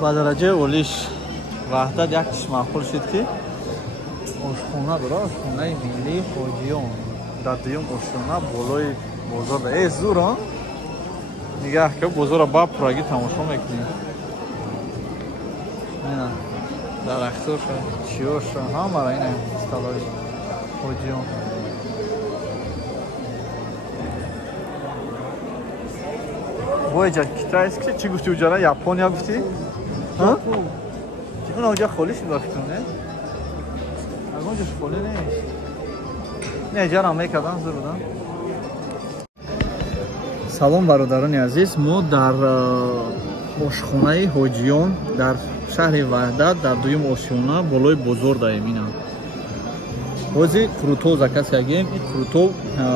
با درجه اولیش وحدت یکیش معقول شد که آشخونه داره، آشخونه ملی حاجیان در دویم آشخونه بالای بازار ده. ای زور ها نگه که بازار را با پراگی تماشا میکنیم. اینه درختاش چیاش همه را اینه استالای حاجیان. وای جا کتایست که چی گفتی اوجا را؟ یاپونیا گفتی؟ ها؟ اون اوجا خالیش می‌باختون نه؟ اونجاش خالی نیست. نه جا را میکردن زور بودن. سلام برادران عزیز، ما در آشخانه حاجیان در شهر وحدت در دویم آشیانه بالای بازار داریم. اینا بازی کروتو زکاس کردیم. این کروتو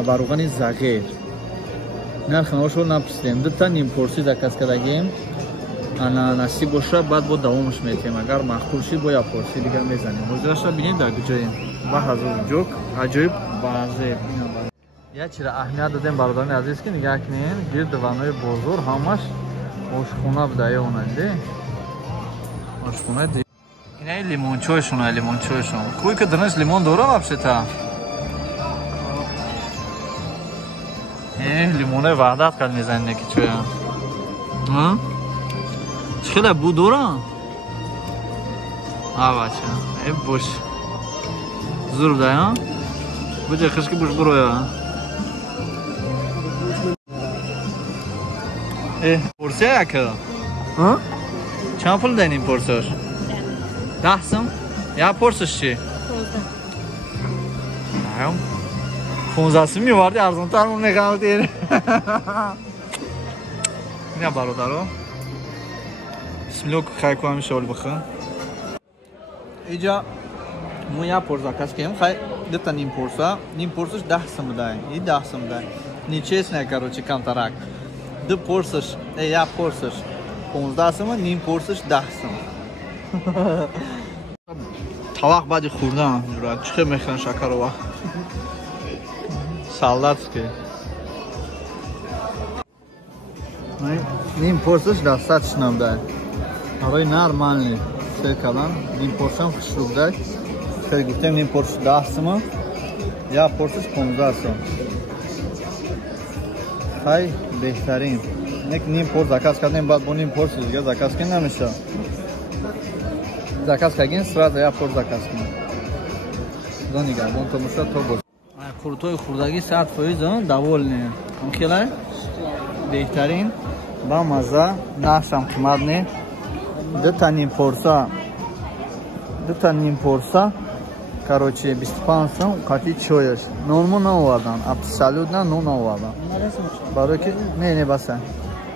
باروغانی زغیر нархашо написдем. Дута нимпурси заказ кардагем. Ана насиб боша баъд бо давомаш метем. Агар махкул шид бо як пурси дигар мезанем. Ҳозираша бинед дар куҷоем. Ба ҳазор ҷок аҷоиб баъзе. Я чира аҳамият додем бародарони азиз ки нигоҳ кунед гирд ванои бозор ҳамаш ошхона буда ёнанде. Ошхона ди. Ина лимончойшон, лимончойшон. Кӯй ки донаш лимон дора вообще-то? лимоне ваҳдат қад мезанем ки чоя. Чӣ хела бу дора? Авача. Бош. Зур буда, а? Буҷа хишки буш буроя. Порсия яка? Чанд пул дадин порсияш? 10 сом? Я порсияш чи? 15 сом меварди арзонтар мехалдир. Ина бародаро. Бисмиллоҳ хайку ҳамиша ҳол бихӯ. Иҷа мо як порс заказ кардем. Хай дата ним порса. Ним порсаш 10 сом дай. И 10 сом дай. Нечестно, короче, контракт. Ду порсаш, як порсаш 15 сом, ним порсаш 10 сом. Тавақ баъди хӯрдан ҷурат. Чӣ хел мехӯран шакарова? Солдатский. Ним порсаш 10 сом дай. Ҳавои нормальный сер кардан. Ним порсам хушруб дай. Хел гуфтем ним порсаш 10 сом, як порсаш 15 сом. Хай беҳтарин. Ним порс заказ кардем, баъд бо ним порс дига заказ кардем намеша. Заказ кардем, сразу як порс заказ кардем. До нигарбон то муша то боз. Куртои хурдагӣ 100% довольны. Он хелай беҳтарин ба маза, нархшам қимат не. Дута ним порса, короче 25 сом қати чояш. Нонмо наовардан, абсолютно нон наовардан. Барои ки не баса.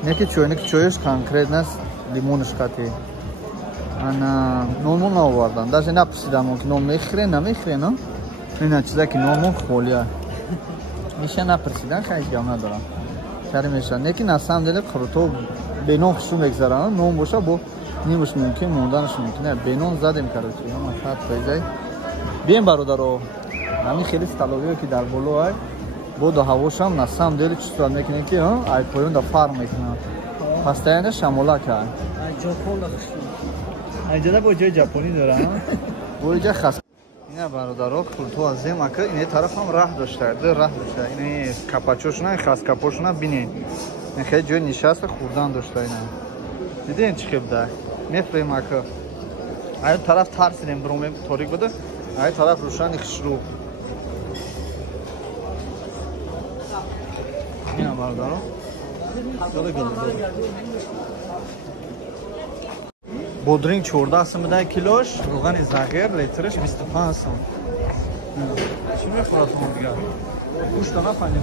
Неки чояш конкретно лимонш қати. Ана нонмо наовардан. Даже написидам ки нон мехӯре, намехӯре, но? Ина чиза ки нонмо холия. Миша написидан хайш гам надорам. Шари меша. Неки на самом деле круто бенон хушум мегзаран. Нон боша бо нимаш мумкин монданаш мумкин. Бенон задем короче. Ама хат пайдай. Бием бародаро. Ҳамин хели сталовиё ки дар боло ай. Бодо ҳавошам на самом деле чӣ сурат мекунем ки ай поёнда фарқ мекунад. Постоянно шамола кард. Ай ҷопон дашт. Ай ҷада бо ҷои ҷапонӣ дора. Бо ҷа хас. Ина бародаро курту азем ака ине тарафам раҳ дошта. Ду раҳ дошта. Ина капачошна хас капошна бинед. Ин хели ҷои нишаста хурдан дошта ина. Диден чӣ хел да. Мефрем ака. Ай тараф тарсидем бромем торик буда. Ай тараф рӯшани хушрӯ. Ина бародаро. Бодринг 14 сом дай килош, рӯғани зағир литраш 25 сом. Чӣ мехӯрад шумо дигар? Гӯшта нафаҳмидем.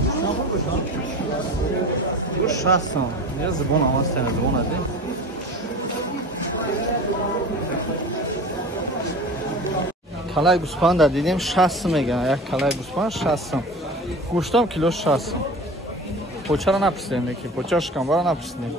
Гӯшт 60 сом. Я зубон амастем, зубон адем. Калай гӯспанда дидем 60 сом меган. Як калай гӯспанд 60 сом. Гӯштам килош 60 сом. Почара написдем, неки почаш камбара написдем.